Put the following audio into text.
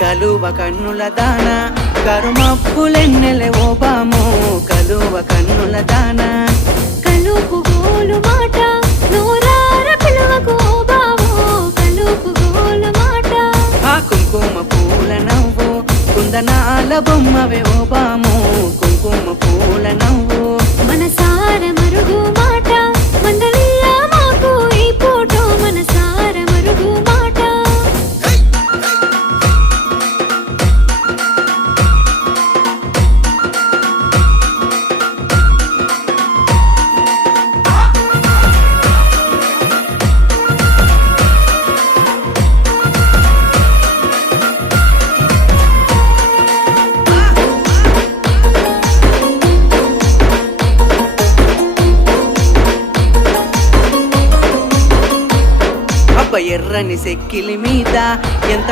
కలువ కన్నుల దాన కరుమప్పులెన్నెలే ఓ బాము కలువ కన్నుల దాన కలుపు గోలు మాట నూరార పిలువకు ఓ బావో కలుపు గోలు మాట ఆ కుంకుమ పూల నవ్వు కుందనాల బొమ్మవే ఓ బాము కుంకుమ పూల నవ్వు మనసార మరుగు మాట మందలియ మాకు ఈ పూట మనసార మరుగు మాట అబ్బ ఎర్రని సెక్కిలి మీద ఎంత